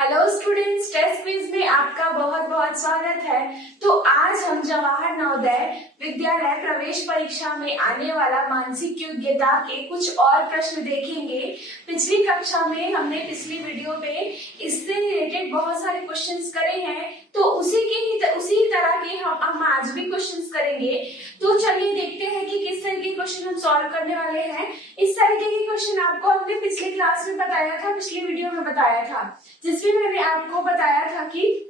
Hello students, test quiz में आपका बहुत बहुत स्वागत है। तो आज हम जवाहर नवोदय विद्यालय प्रवेश परीक्षा में आने वाला मानसिक योग्यता के कुछ और प्रश्न देखेंगे। पिछली कक्षा में हमने पिछली वीडियो में इससे रिलेटेड बहुत सारे क्वेश्चंस करे हैं, तो उसी तरह के हम आज भी क्वेश्चंस करेंगे। तो चलिए देखते हैं कि किस तरह के क्वेश्चन हम सॉल्व करने वाले हैं। इस तरीके के क्वेश्चन आपको हमने पिछली क्लास में बताया था, पिछली वीडियो में बताया था, जिसमें मैंने आपको बताया था कि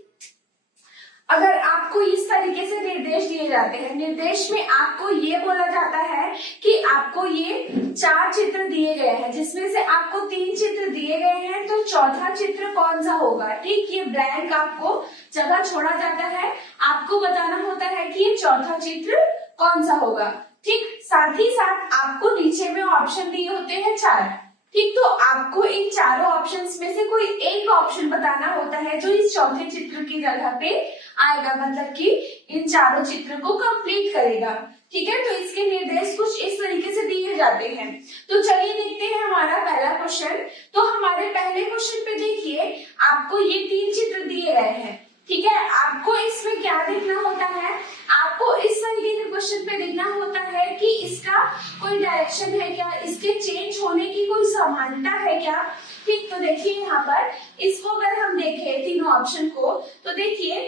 अगर आपको इस तरीके से निर्देश दिए जाते हैं, निर्देश में आपको ये बोला जाता है कि आपको ये 4 चित्र दिए गए हैं, जिसमें से आपको 3 चित्र दिए गए हैं, तो चौथा चित्र कौन सा होगा। ठीक, ये ब्लैंक आपको जगह छोड़ा जाता है, आपको बताना होता है कि ये चौथा चित्र कौन सा होगा। ठीक, साथ ही साथ आपको नीचे में ऑप्शन दिए होते हैं 4। ठीक, तो आपको इन चारों ऑप्शंस में से कोई एक ऑप्शन बताना होता है जो इस चौथे चित्र की जगह पे आएगा, मतलब कि इन चारों चित्र को कंप्लीट करेगा। ठीक है, तो इसके निर्देश कुछ इस तरीके से दिए जाते हैं। तो चलिए देखते हैं हमारा पहला क्वेश्चन। तो हमारे पहले क्वेश्चन पे देखिए, आपको ये 3 चित्र दिए गए हैं। ठीक है, आपको इसमें क्या देखना होता है, आपको इस तरीके के क्वेश्चन पे देखना होता है कि इसका कोई डायरेक्शन है क्या, इसके चेंज होने की कोई समानता है क्या। ठीक, तो देखिए यहाँ पर इसको अगर हम देखें तीनों ऑप्शन को, तो देखिए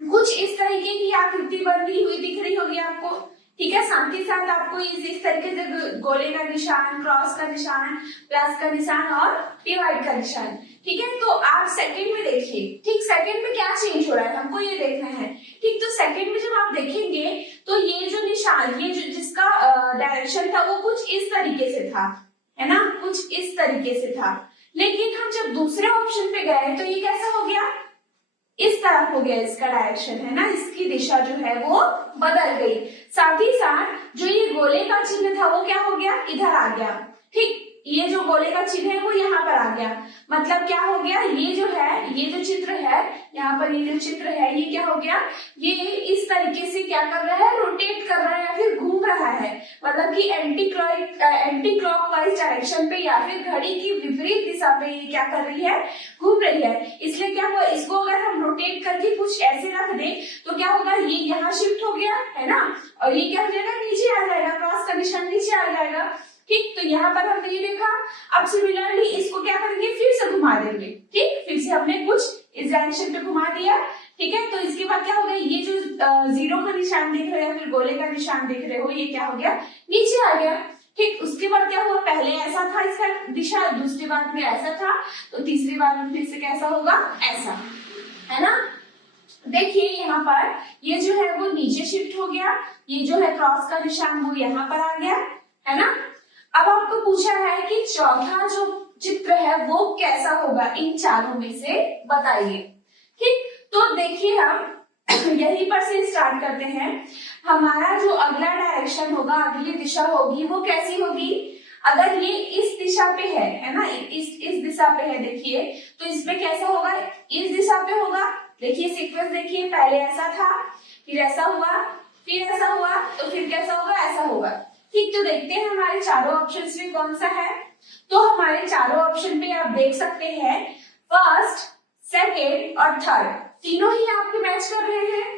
कुछ इस तरीके की आकृति बनी हुई दिख रही होगी आपको। ठीक है, साथ ही साथ आपको इस तरीके से गोले का निशान, क्रॉस का निशान, प्लस का निशान और डिवाइड का निशान। ठीक है, तो आप सेकंड में देखिए। ठीक, सेकंड में क्या चेंज हो रहा है हमको ये देखना है। ठीक, तो सेकंड में जब आप देखेंगे तो ये जो निशान, ये जो जिसका डायरेक्शन था वो कुछ इस तरीके से था, है ना, कुछ इस तरीके से था। लेकिन हम जब दूसरे ऑप्शन पे गए तो ये कैसा हो गया, इस तरफ हो गया, इसका डायरेक्शन है ना, इसकी दिशा जो है वो बदल गई। साथ ही साथ जो ये गोले का चिन्ह था वो क्या हो गया, इधर आ गया। ठीक, ये जो गोले का चिन्ह है वो यहाँ पर आ गया, मतलब क्या हो गया, ये जो है, ये जो चित्र है यहाँ पर, ये जो चित्र है ये क्या हो गया, ये इस तरीके से क्या कर रहा है, रोटेट कर रहा है या फिर घूम रहा है, मतलब कि एंटी क्लॉकवाइज डायरेक्शन पे या फिर घड़ी की विपरीत दिशा पे ये क्या कर रही है, घूम रही है। इसलिए क्या हुआ, इसको अगर हम रोटेट करके कुछ ऐसे रख दें तो क्या होगा, ये यहाँ शिफ्ट हो गया है ना, और ये क्या हो जाएगा, नीचे आ जाएगा, क्रॉस का निशान नीचे आ जाएगा। ठीक, तो यहाँ पर हमने ये देखा। अब सिमिलरली इसको क्या करेंगे, फिर से घुमा देंगे। ठीक, फिर से हमने कुछ इस डायरेक्शन पे घुमा दिया। ठीक है, तो इसके बाद क्या हो गया, ये जो जीरो का निशान देख रहे हो, फिर गोले का निशान देख रहे हो, ये क्या हो गया, नीचे आ गया। ठीक, उसके बाद क्या हुआ, पहले ऐसा था इसका दिशा, दूसरी बार में ऐसा था, तो तीसरी बार में फिर से कैसा होगा, ऐसा, है ना। देखिए यहाँ पर ये जो है वो नीचे शिफ्ट हो गया, ये जो है क्रॉस का निशान वो यहाँ पर आ गया, है ना। अब आपको पूछा है कि चौथा जो चित्र है वो कैसा होगा, इन चारों में से बताइए। ठीक, तो देखिए हम यहीं पर से स्टार्ट करते हैं। हमारा जो अगला डायरेक्शन होगा, अगली दिशा होगी, वो कैसी होगी, अगर ये इस दिशा पे है ना, इस दिशा पे है, देखिए तो इसमें कैसा होगा, इस दिशा पे होगा। देखिए सीक्वेंस देखिए, पहले ऐसा था, फिर ऐसा हुआ, फिर ऐसा हुआ, तो फिर कैसा होगा, ऐसा होगा। ठीक, तो देखते हैं हमारे चारों ऑप्शंस में कौन सा है। तो हमारे चारों ऑप्शन पे आप देख सकते हैं, फर्स्ट, सेकेंड और थर्ड, तीनों ही आपके मैच कर रहे हैं,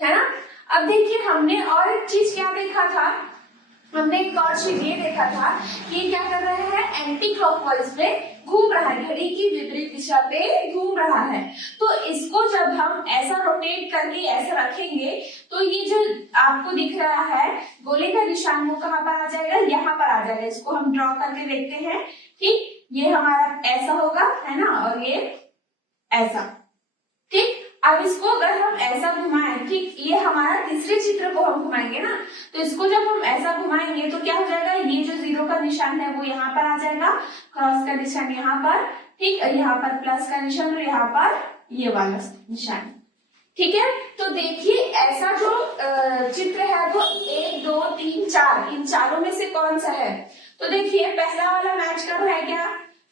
है ना। अब देखिए हमने और एक चीज क्या देखा था, हमने एक और चीज ये देखा था कि क्या कर रहा है, एंटी क्लॉकवाइज पे घूम रहा है, घड़ी की विपरीत दिशा पे घूम रहा है। तो इसको जब हम ऐसा रोटेट करके ऐसा रखेंगे तो ये जो आपको दिख रहा है गोले का निशान वो कहाँ पर आ जाएगा, यहाँ पर आ जाएगा। इसको हम ड्रॉ करके देखते हैं। ठीक, ये हमारा ऐसा होगा, है ना, और ये ऐसा। ठीक, अब इसको अगर हम ऐसा घुमाएं, ठीक, ये हमारा तीसरे चित्र को हम घुमाएंगे ना, तो इसको जब हम ऐसा घुमाएंगे तो क्या हो जाएगा, ये जो जीरो का निशान है वो यहाँ पर आ जाएगा, क्रॉस का निशान यहाँ पर, ठीक, यहाँ पर प्लस का निशान और यहाँ पर ये वाला निशान। ठीक है, तो देखिए ऐसा जो चित्र है वो 1 2 3 4, इन चारों में से कौन सा है। तो देखिए पहला वाला मैच कर रहा है क्या,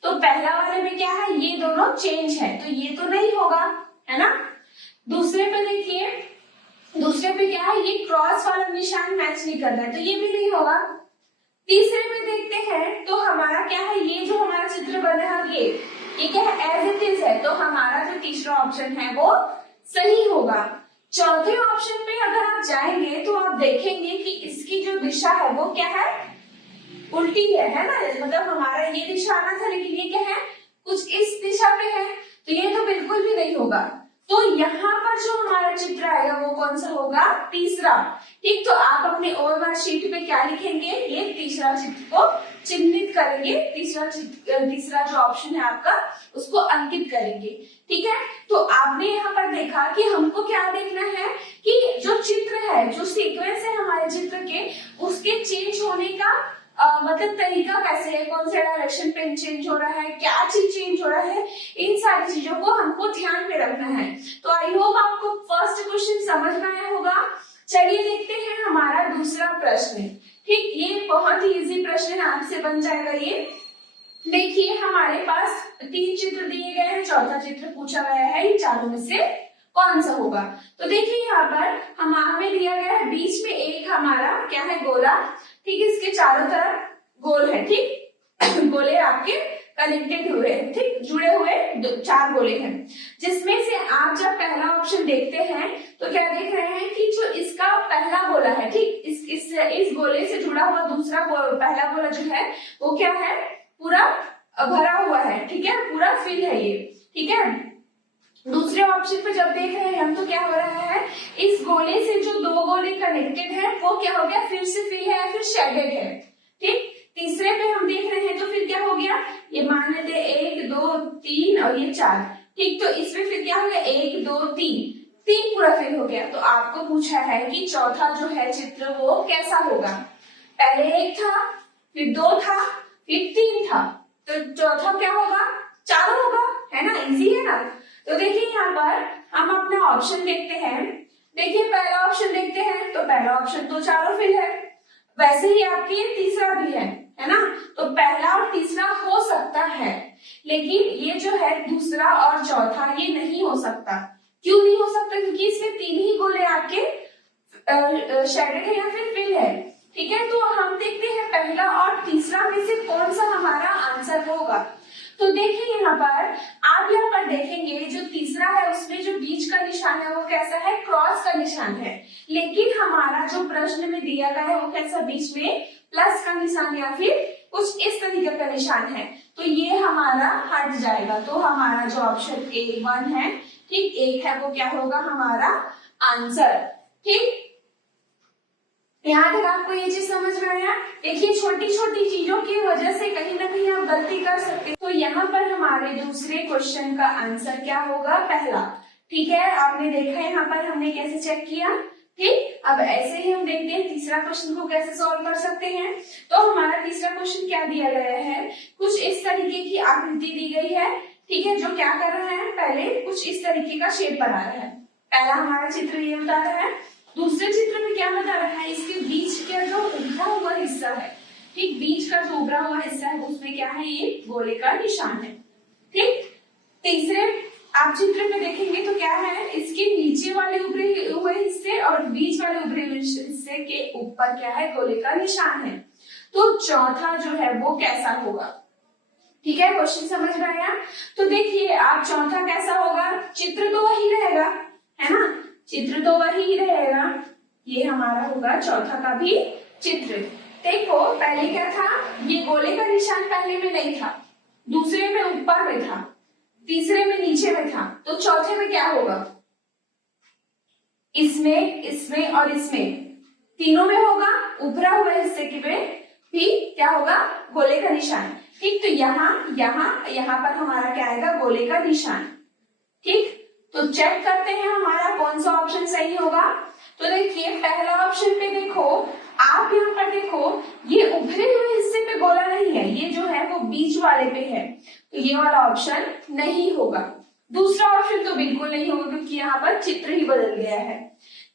तो पहला वाले में क्या है, ये दोनों चेंज है, तो ये तो नहीं होगा, है ना। दूसरे पे देखिए, दूसरे पे क्या है, ये क्रॉस वाला निशान मैच नहीं कर रहा है, तो ये भी नहीं होगा। तीसरे में देखते हैं तो हमारा क्या है, ये जो हमारा चित्र बना है ये क्या है, एज इट इज है, तो तीसरा ऑप्शन है वो सही होगा। चौथे ऑप्शन पे अगर आप जाएंगे तो आप देखेंगे कि इसकी जो दिशा है वो क्या है, उल्टी है ना। मतलब हमारा ये दिशा आना था लेकिन ये क्या है, कुछ इस दिशा पे है, तो ये तो बिल्कुल भी नहीं होगा। तो यहाँ पर जो हमारा चित्र आएगा वो कौन सा होगा, तीसरा। ठीक, तो आप अपने ओएमआर शीट पे क्या लिखेंगे, ये तीसरा चित्र को चिन्हित करेंगे, तीसरा जो ऑप्शन है आपका उसको अंकित करेंगे। ठीक है, तो आपने यहाँ पर देखा कि हमको क्या देखना है कि जो चित्र है, जो सीक्वेंस है हमारे चित्र के, उसके चेंज होने का मतलब तरीका कैसे है, कौन से डायरेक्शन पे चेंज हो रहा है, क्या चीज चेंज हो रहा है, इन सारी चीजों को हमको ध्यान में रखना है। तो आई होप आपको फर्स्ट क्वेश्चन समझ में आया होगा। चलिए देखते हैं हमारा दूसरा प्रश्न। ठीक, ये बहुत ही इजी प्रश्न है, आपसे बन जाएगा ये। देखिए हमारे पास 3 चित्र दिए गए हैं, चौथा चित्र पूछा गया है, इन चारों में से कौन सा होगा। तो देखिए यहाँ पर हमें दिया गया है बीच में एक हमारा क्या है, गोला। ठीक, इसके चारों तरफ गोल है। ठीक, गोले आपके कनेक्टेड हुए हैं, ठीक, जुड़े हुए 4 गोले हैं, जिसमें से आप जब पहला ऑप्शन देखते हैं तो क्या देख रहे हैं कि जो इसका पहला गोला है, ठीक, इस गोले से जुड़ा हुआ दूसरा पहला गोला जो है वो क्या है, पूरा भरा हुआ है। ठीक है, पूरा फिल है ये। ठीक है, दूसरे ऑप्शन पे जब देख रहे हैं हम तो क्या हो रहा है, इस गोले से जो 2 गोले कनेक्टेड है वो क्या हो गया, फिर से फिल है या फिर शेडेड है। ठीक, तीसरे पे हम देख रहे हैं तो फिर क्या हो गया, ये मान लेते 1 2 3 और ये 4। ठीक, तो इसमें फिर क्या हो गया, 1 2 3 पूरा फिल हो गया। तो आपको पूछा है कि चौथा जो है चित्र वो कैसा होगा। पहले 1 था, फिर 2 था, फिर 3 था, तो चौथा क्या होगा, 4 होगा, है ना, इजी है ना। तो देखिए यहाँ पर हम अपना ऑप्शन देखते हैं। देखिए पहला ऑप्शन देखते हैं तो पहला ऑप्शन तो चारों फिल है, वैसे ही आपकी ये तीसरा भी है ना। तो पहला और तीसरा हो सकता है, लेकिन ये जो है दूसरा और चौथा ये नहीं हो सकता। क्यों नहीं हो सकता, क्योंकि इसमें 3 ही गोले आपके शेडेड है या फिर फिल है। ठीक है, तो हम देखते हैं पहला और तीसरा में से कौन सा हमारा आंसर होगा। तो देखिए यहाँ पर आप यहाँ पर देखेंगे जो तीसरा है उसमें जो बीच का निशान है वो कैसा है, क्रॉस का निशान है, लेकिन हमारा जो प्रश्न में दिया गया है वो कैसा, बीच में प्लस का निशान या फिर कुछ इस तरीके का निशान है, तो ये हमारा हट जाएगा। तो हमारा जो ऑप्शन A1 है, ठीक, एक है, वो क्या होगा हमारा आंसर। ठीक, यहाँ तक आपको ये चीज समझ में आया। देखिए छोटी छोटी चीजों की वजह से कहीं ना कहीं आप गलती कर सकते हैं। तो यहाँ पर हमारे दूसरे क्वेश्चन का आंसर क्या होगा, पहला। ठीक है, आपने देखा यहाँ पर हमने कैसे चेक किया। ठीक, अब ऐसे ही हम देखते हैं तीसरा क्वेश्चन को कैसे सॉल्व कर सकते हैं। तो हमारा तीसरा क्वेश्चन क्या दिया गया है, कुछ इस तरीके की आकृति दी गई है। ठीक है, जो क्या कर रहा है, पहले कुछ इस तरीके का शेप बना रहा है। पहला हमारा चित्र ये बता रहा है, दूसरे चित्र में क्या बता रहा है, इसके बीच का जो उभरा हुआ हिस्सा है, ठीक, बीच का जो उभरा हुआ हिस्सा है उसमें क्या है, ये गोले का निशान है। ठीक, तीसरे आप चित्र में देखेंगे तो क्या है, इसके नीचे वाले उभरे हुए हिस्से और बीच वाले उभरे हुए हिस्से के ऊपर क्या है, गोले का निशान है। तो चौथा जो है वो कैसा होगा। ठीक है, क्वेश्चन समझ में आया। तो देखिए आप चौथा कैसा होगा, चित्र तो वही रहेगा, है ना, चित्र तो वही रहेगा, ये हमारा होगा चौथा का भी चित्र। देखो पहले क्या था, ये गोले का निशान पहले में नहीं था, दूसरे में ऊपर में था, तीसरे में नीचे में था, तो चौथे में क्या होगा, इसमें, इसमें और इसमें, तीनों में होगा उभरा हुआ हिस्से के में भी क्या होगा, गोले का निशान। ठीक, तो यहाँ पर हमारा क्या आएगा, गोले का निशान। ठीक, तो चेक करते हैं हमारा कौन सा ऑप्शन सही होगा। तो देखिए पहला ऑप्शन पे देखो, आप यहाँ पर देखो, ये उभरे हुए हिस्से पे गोला नहीं है, ये जो है वो बीच वाले पे है, तो ये वाला ऑप्शन नहीं होगा। दूसरा ऑप्शन तो बिल्कुल नहीं होगा क्योंकि यहाँ पर चित्र ही बदल गया है।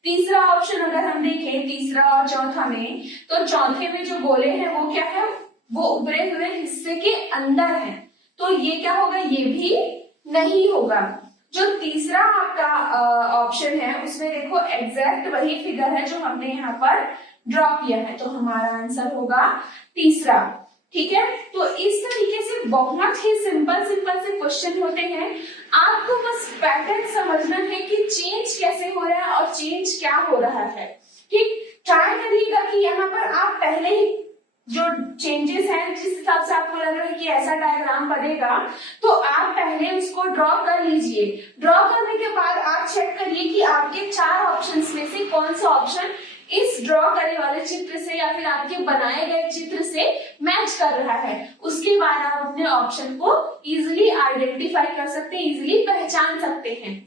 तीसरा ऑप्शन अगर हम देखें, तीसरा और चौथा में, तो चौथे में जो गोले हैं वो क्या है, वो उभरे हुए हिस्से के अंदर है, तो ये क्या होगा, ये भी नहीं होगा। जो तीसरा आपका ऑप्शन है उसमें देखो एग्जैक्ट वही फिगर है जो हमने यहाँ पर ड्रॉ किया है, तो हमारा आंसर होगा तीसरा। ठीक है, तो इस तरीके से बहुत ही सिंपल से क्वेश्चन होते हैं, आपको बस पैटर्न समझना है कि चेंज कैसे हो रहा है और चेंज क्या हो रहा है। ठीक, ट्राई करिएगा कि यहाँ पर आप पहले ही जो चेंजेस हैं, जिस हिसाब से आपको लग रहा है कि ऐसा डायग्राम बनेगा, तो आप पहले उसको ड्रॉ कर लीजिए। ड्रॉ करने के बाद आप चेक करिए कि आपके 4 ऑप्शंस में से कौन सा ऑप्शन इस ड्रॉ करने वाले चित्र से या फिर आपके बनाए गए चित्र से मैच कर रहा है। उसके बाद आप अपने ऑप्शन को इजिली आइडेंटिफाई कर सकते हैं, इजिली पहचान सकते हैं।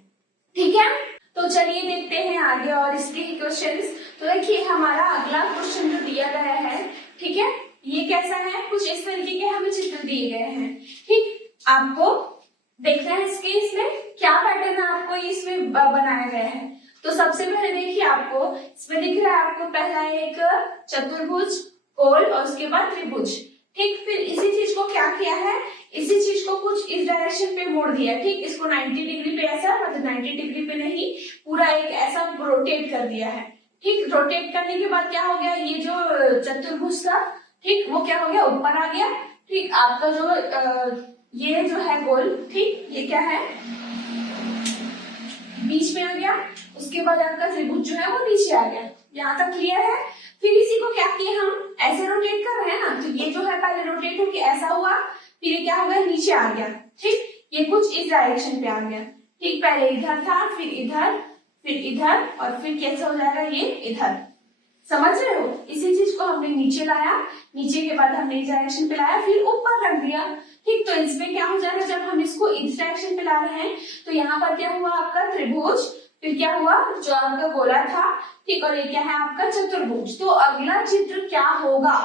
ठीक है, तो चलिए देखते हैं आगे और इसके ही क्वेश्चंस। तो देखिए हमारा अगला क्वेश्चन जो दिया गया है, ठीक है, ये कैसा है, कुछ इस तरीके के हमें चित्र दिए गए हैं। ठीक, आपको देखना है इसमें क्या पैटर्न आपको इसमें बनाया गया है। तो सबसे पहले देखिए आपको इसमें दिख रहा है, आपको पहला एक चतुर्भुज, गोल और उसके बाद त्रिभुज। ठीक, फिर इसी चीज को क्या किया है, इसी चीज को कुछ इस डायरेक्शन पे मोड़ दिया। ठीक, इसको 90 डिग्री पे ऐसा, मतलब 90 डिग्री पे नहीं, पूरा एक ऐसा रोटेट कर दिया है। ठीक, रोटेट करने के बाद क्या हो गया, ये जो चतुर्भुज था, ठीक, वो क्या हो गया, ऊपर आ गया। ठीक, आपका जो ये जो है गोल, ठीक, ये क्या है, बीच में आ गया। उसके बाद आपका त्रिभुज जो है वो नीचे आ गया। यहाँ तक क्लियर है। फिर इसी को क्या किए, हम ऐसे रोटेट कर रहे हैं ना, तो ये जो है पहले रोटेट होके ऐसा हुआ, फिर ये क्या हो गया, नीचे आ गया। ठीक, ये कुछ इस डायरेक्शन पे आ गया। ठीक, पहले इधर था, फिर इधर, फिर इधर, और फिर कैसा हो जाएगा, ये इधर। समझ रहे हो, इसी चीज को हमने नीचे लाया, नीचे के बाद हमने इस डायरेक्शन पे लाया, फिर ऊपर रख दिया। ठीक, तो इसमें क्या हो जाएगा, जब हम इसको इस डायरेक्शन पे ला रहे हैं तो यहाँ पर क्या हुआ, आपका त्रिभुज, फिर क्या हुआ, जो आपका गोला था। ठीक, और ये क्या है, आपका चतुर्भुज। तो अगला चित्र क्या होगा,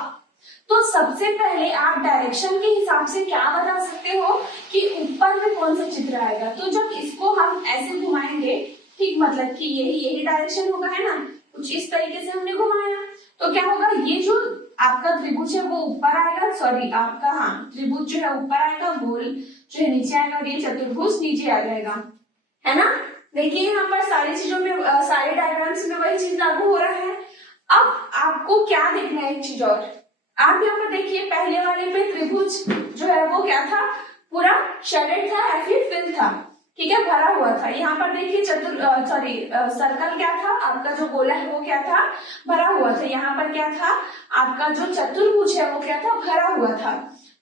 तो सबसे पहले आप डायरेक्शन के हिसाब से क्या बता सकते हो कि ऊपर में कौन सा चित्र आएगा। तो जब इसको हम ऐसे घुमाएंगे, ठीक, मतलब कि यही डायरेक्शन होगा, है ना, कुछ इस तरीके से हमने घुमाया, तो क्या होगा, ये जो आपका त्रिभुज है वो ऊपर आएगा, सॉरी आपका, हाँ, त्रिभुज जो है ऊपर आएगा, गोल जो है नीचे आएगा, और ये चतुर्भुज नीचे आ जाएगा, है ना। देखिए यहाँ पर सारी चीजों में, सारे डायग्राम्स में वही चीज लागू हो रहा है। अब आपको क्या देखना है, एक चीज और, आप यहाँ पर देखिए पहले वाले पे त्रिभुज जो है वो क्या था, पूरा शेडेड था या फिर फिल था, ठीक है, भरा हुआ था। यहाँ पर देखिए सर्कल क्या था, आपका जो गोला है वो क्या था, भरा हुआ था। यहाँ पर क्या था, आपका जो चतुर्भुज है वो क्या था, भरा हुआ था।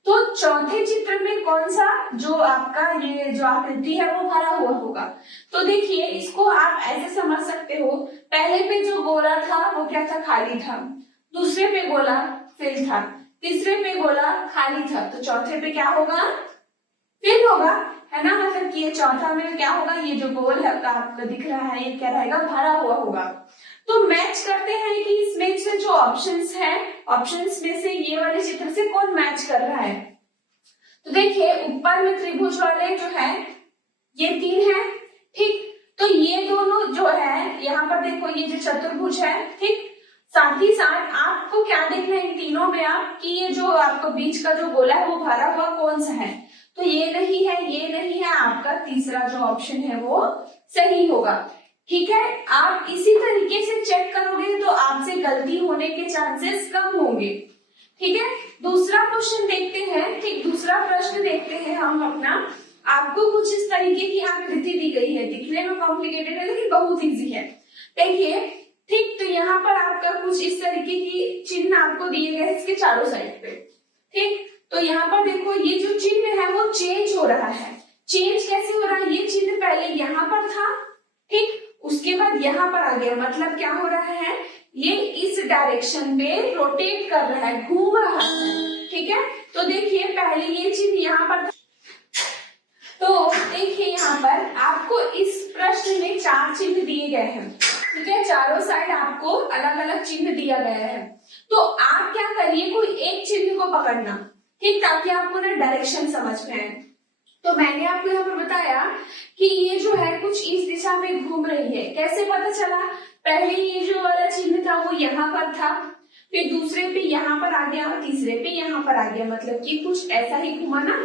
तो चौथे चित्र में कौन सा जो आपका ये जो आकृति है वो भरा हुआ होगा। तो देखिए इसको आप ऐसे समझ सकते हो, पहले पे जो गोला था वो क्या था, खाली था, दूसरे पे गोला फिल था, तीसरे पे गोला खाली था, तो चौथे पे क्या होगा, फिल होगा, है ना। मतलब कि ये चौथा में क्या होगा, ये जो गोल है आपका दिख रहा है ये क्या रहेगा, भरा हुआ होगा। तो मैच करते हैं कि इसमें से जो ऑप्शंस है, ऑप्शंस में से ये वाले चित्र से कौन मैच कर रहा है। तो देखिए ऊपर में त्रिभुज वाले जो है ये 3 है, ठीक, तो ये दोनों जो है यहाँ पर देखो, ये जो चतुर्भुज है, ठीक, साथ ही साथ आपको क्या देखना है इन तीनों में आप, कि ये जो आपको बीच का जो गोला है वो भरा हुआ कौन सा है। तो ये नहीं है, ये नहीं है, आपका तीसरा जो ऑप्शन है वो सही होगा। ठीक है, आप इसी तरीके से चेक करोगे तो आपसे गलती होने के चांसेस कम होंगे। ठीक है, दूसरा क्वेश्चन देखते हैं। ठीक, दूसरा प्रश्न देखते हैं हम अपना। आपको कुछ इस तरीके की आकृति दी गई है, दिखने में कॉम्प्लिकेटेड है लेकिन बहुत इजी है। देखिए, ठीक, तो यहाँ पर आपका कुछ इस तरीके की चिन्ह आपको दिए गए इसके चारों साइड पे। ठीक, तो यहाँ पर देखो ये जो चिन्ह है वो चेंज हो रहा है। चेंज कैसे हो रहा है, ये चिन्ह पहले यहाँ पर था, ठीक, उसके बाद यहाँ पर आ गया, मतलब क्या हो रहा है, ये इस डायरेक्शन में रोटेट कर रहा है, घूम रहा है। ठीक है, तो देखिए पहले ये चिन्ह यहाँ पर, तो देखिए यहाँ पर आपको इस प्रश्न में 4 चिन्ह दिए गए हैं। ठीक है, चारों साइड आपको अलग अलग चिन्ह दिया गया है। तो आप क्या करिए, कोई एक चिन्ह को पकड़ना, ठीक, ताकि आपको ना डायरेक्शन समझ में आए। तो मैंने आपको यहाँ पर बताया कि ये जो है कुछ इस दिशा में घूम रही है। कैसे पता चला, पहले ये जो वाला चिन्ह था वो यहाँ पर था, फिर दूसरे पे यहाँ पर आ गया, तीसरे पे यहाँ पर आ गया, मतलब कि कुछ ऐसा ही घुमा ना,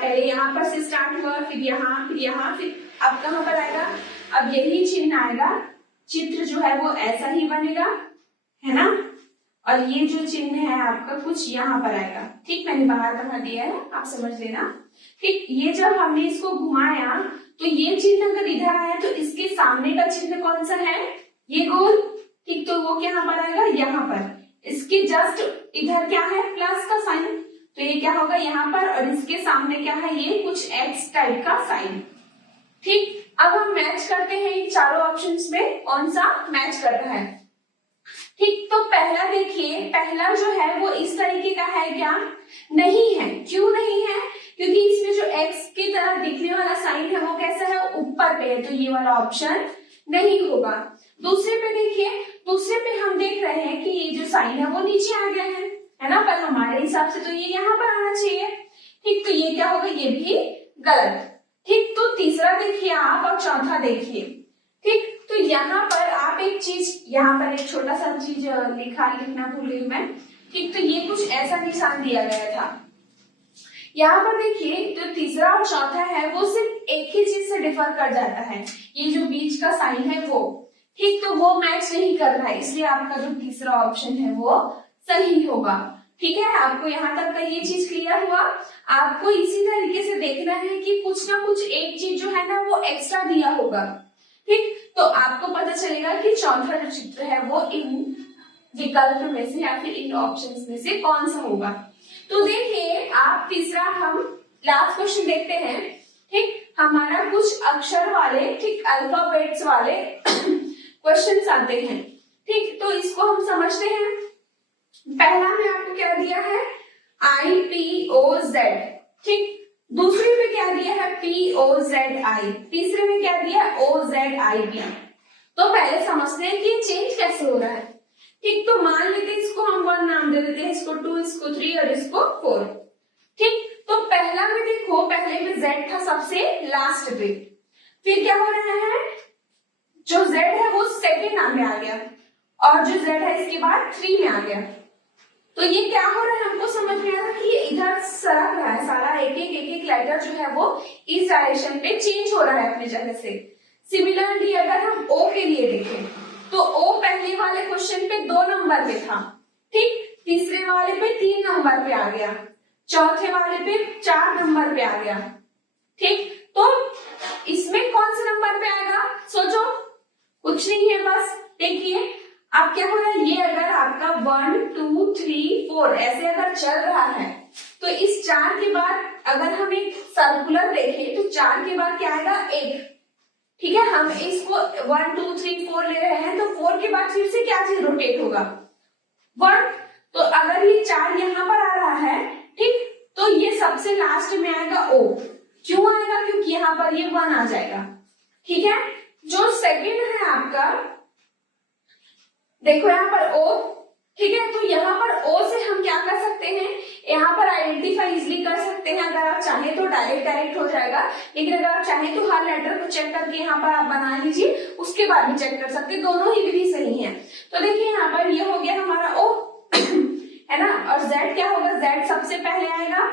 पहले यहाँ पर से स्टार्ट हुआ, फिर यहाँ, फिर यहाँ, फिर अब कहाँ पर आएगा, अब यही चिन्ह आएगा, चित्र जो है वो ऐसा ही बनेगा, है ना। और ये जो चिन्ह है आपका कुछ यहाँ पर आएगा। ठीक, मैंने बाहर बना दिया है, आप समझ लेना। ठीक, ये जब हमने इसको घुमाया तो ये चिन्ह अगर इधर आया तो इसके सामने का चिन्ह कौन सा है, ये गोल। ठीक, तो वो क्या पर आएगा, यहाँ पर। इसके जस्ट इधर क्या है, प्लस का साइन, तो ये क्या होगा यहाँ पर, और इसके सामने क्या है, ये कुछ एक्स टाइप का साइन। ठीक, अब हम मैच करते हैं इन चारों ऑप्शंस में कौन सा मैच कर रहा है। ठीक, तो पहला देखिए, पहला जो है वो इस तरीके का है क्या, नहीं है। क्यों नहीं है, क्योंकि इसमें जो एक्स की तरह दिखने वाला साइन है वो कैसा है, ऊपर पे है, तो ये वाला ऑप्शन नहीं होगा। दूसरे पे देखिए, दूसरे पे हम देख रहे हैं कि ये जो साइन है वो नीचे आ गया है ना, पर हमारे हिसाब से तो ये यहाँ पर आना चाहिए। ठीक, तो ये क्या होगा, ये भी गलत। ठीक, तो तीसरा देखिए आप और चौथा देखिए। ठीक, तो यहाँ पर आप एक चीज, यहाँ पर एक छोटा सा चीज लिखना भूल गई मैं। ठीक, तो ये कुछ ऐसा निशान दिया गया था यहाँ पर देखिए, तो तीसरा और चौथा है वो सिर्फ एक ही चीज से डिफर कर जाता है, ये जो बीच का साइन है वो। ठीक, तो वो मैच नहीं कर रहा है, इसलिए आपका जो तीसरा ऑप्शन है वो सही होगा। ठीक है, आपको यहाँ तक का ये चीज क्लियर हुआ। आपको इसी तरीके से देखना है कि कुछ ना कुछ एक चीज जो है ना वो एक्स्ट्रा दिया होगा। ठीक, तो आपको पता चलेगा कि चौथा जो चित्र है वो इन विकल्प में से या फिर इन ऑप्शंस में से कौन सा होगा। तो देखिए आप तीसरा, हम लास्ट क्वेश्चन देखते हैं। ठीक, हमारा कुछ अक्षर वाले, ठीक, अल्फाबेट्स वाले क्वेश्चंस आते हैं। ठीक, तो इसको हम समझते हैं। पहला में आपको क्या दिया है, IPOZ। ठीक, दूसरे में क्या दिया है, POZI। तीसरे में क्या दिया है, OZIB। तो पहले समझते हैं कि चेंज कैसे हो रहा है। ठीक, तो मान लेते हैं इसको हम 1 नाम दे देते हैं, इसको 2, इसको 3 और इसको 4। ठीक, तो पहला में देखो, पहले में Z था सबसे लास्ट पे, फिर क्या हो रहा है, जो Z है वो सेकेंड नाम में आ गया और जो Z है इसके बाद 3 में आ गया। तो ये क्या हो रहा है, हमको समझ में आ रहा है कि ये इधर सरक रहा है, सारा एक एक लेटर जो है वो इस डायरेक्शन पे चेंज हो रहा है अपनी जगह से। सिमिलरली अगर हम O के लिए देखें तो O पहले वाले क्वेश्चन पे 2 नंबर पे था। ठीक, तीसरे वाले पे 3 नंबर पे आ गया, चौथे वाले पे 4 नंबर पे आ गया। ठीक, तो इसमें कौन से नंबर पे आएगा, सोचो। कुछ नहीं है, बस देखिए अब क्या हो रहा है, ये अगर आपका 1 2 3 4 ऐसे अगर चल रहा है तो इस 4 के बाद अगर हम एक सर्कुलर देखें तो 4 के बाद क्या आएगा, 1। ठीक है, हम इसको 1 2 3 4 ले रहे हैं, तो 4 के बाद फिर से क्या चीज रोटेट होगा, 1। तो अगर ये 4 यहाँ पर आ रहा है, ठीक, तो ये सबसे लास्ट में आएगा O। क्यों आएगा, क्योंकि यहाँ पर ये 1 आ जाएगा। ठीक है, जो सेकंड है आपका, देखो यहाँ पर O। ठीक है, तो यहाँ पर O से हम क्या कर सकते हैं, यहाँ पर आइडेंटिफाई इजिली कर सकते हैं। अगर आप चाहें तो डायरेक्ट हो जाएगा, लेकिन अगर आप चाहें तो हर लेटर को चेक करके यहाँ पर आप बना लीजिए, उसके बाद भी चेक कर सकते हैं, दोनों ही विधि सही है। तो देखिए यहाँ पर ये हो गया हमारा O है ना, और Z क्या होगा, Z सबसे पहले आएगा,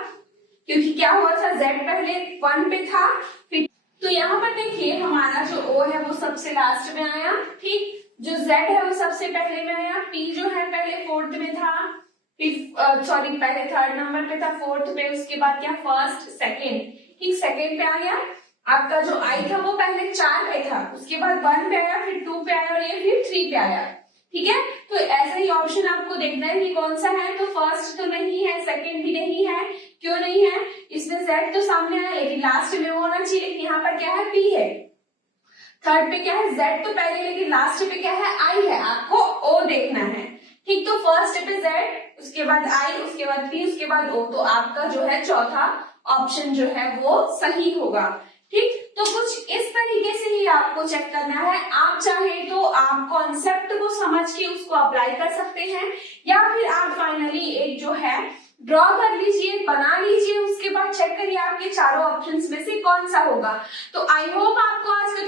क्योंकि क्या हुआ था, Z पहले 1 पे था। फिर तो यहाँ पर देखिए हमारा जो O है वो सबसे लास्ट में आया। ठीक, जो Z है वो सबसे पहले में आया, P जो है पहले 4th में था, फिर सॉरी पहले 3rd नंबर पे था, 4th पे, उसके बाद क्या, 1st 2nd। ठीक, 2nd पे आ गया। आपका जो I था वो पहले 4 पे था, उसके बाद 1 पे आया, फिर 2 पे आया और ये फिर 3 पे आया। ठीक है, तो ऐसा ही ऑप्शन आपको देखना है कि कौन सा है। तो फर्स्ट तो नहीं है, सेकंड भी नहीं है। क्यों नहीं है, इसमें Z तो सामने आया लेकिन लास्ट में होना चाहिए, लेकिन यहाँ पर क्या है, P है। थर्ड पे क्या है, Z तो पहले, लेकिन लास्ट पे क्या है, I है। आपको O देखना है। ठीक, तो फर्स्ट पे Z, उसके बाद I, उसके बाद P, उसके बाद O। तो आपका जो है चौथा ऑप्शन जो है वो सही होगा। ठीक, तो कुछ इस तरीके से ही आपको चेक करना है। आप चाहे तो आप कॉन्सेप्ट को समझ के उसको अप्लाई कर सकते हैं, या फिर आप फाइनली एक जो है ड्रॉ कर लीजिए, बना लीजिए, उसके बाद चेक करिए आपके चारों ऑप्शंस में से कौन सा होगा। तो आई होप आपको आज का